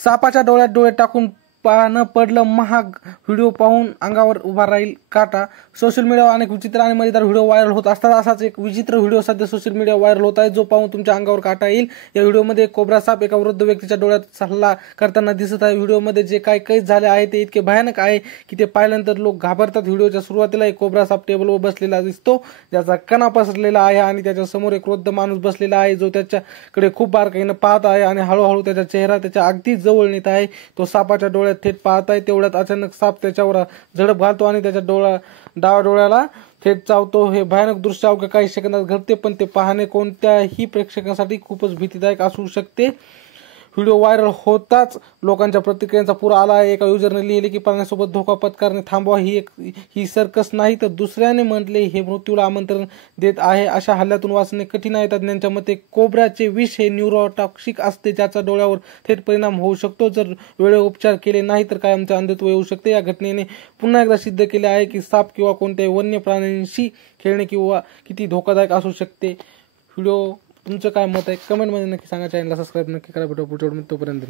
सापाच्या डोळ्यात डोळे टाकून पाहणं पडलं महाग, व्हिडिओ पाहून अंगावर उभा राहील काटा। सोशल मीडियावर अनेक विचित्र आणि मजेदार व्हिडिओ व्हायरल होत असतात। असाच एक विचित्र व्हिडिओ सध्या सोशल मीडियावर व्हायरल होत आहे, जो पाहून तुमच्या अंगावर काटा येईल। या व्हिडिओमध्ये एक कोब्रा साप एका वृद्ध व्यक्तीच्या डोळ्यात हल्ला करताना दिसत आहे। व्हिडिओमध्ये जे काही कैद झाले आहे ते इतके भयानक आहे की ते पाहिल्यानंतर लोक घाबरतात। व्हिडिओच्या सुरुवातीला एक कोब्रा साप टेबलवर बसलेला दिसतो, ज्याचा कणा पसरलेला आहे आणि त्याच्या समोर एक वृद्ध माणूस बसलेला आहे, जो त्याच्याकडे खूप बारकाईने पाहत आहे आणि हळूहळू त्याचा चेहरा त्याच्या अगदी जवळ नेत आहे। तो सापाच्या डोळ्यात थेट पाहत आहे। तेवढ्यात अचानक साप त्याच्यावर झडप घालतो आणि त्याच्या डाव्या डोळ्याला थेट चावतो। हे भयानक दृश्य अवघ्या काही सेकंदात घडते, पण ते पाहणे कोणत्याही प्रेक्षकांसाठी खूपच भीतीदायक असू शकते। व्हिडिओ व्हायरल होताच लोकांच्या प्रतिक्रियांचा पूर आला आहे। एका युजरने लिहिले की प्राण्यासोबत धोका पत्करणे थांबवा, ही सर्कस नाही। तर दुसऱ्याने म्हटले हे मृत्यूला आमंत्रण देत आहे, अशा हल्ल्यातून वाचणे कठीण आहे। तज्ञांच्या मते कोब्राचे विष हे न्यूरोटॉक्सिक असते, ज्याचा डोळ्यावर थेट परिणाम होऊ शकतो। जर वेळेवर उपचार केले नाही तर कायमचे अंधत्व येऊ शकते। या घटनेने पुन्हा एकदा सिद्ध केले आहे की साप किंवा कोणत्याही वन्य प्राण्यांशी खेळणे किंवा किती धोकादायक असू शकते। व्हिडिओ तुमचं काय मत आहे कमेंटमध्ये नक्की सांगा। चॅनलला सबस्क्राईब नक्की करा। भेटू पुढच्या व्हिडिओमध्ये, तोपर्यंत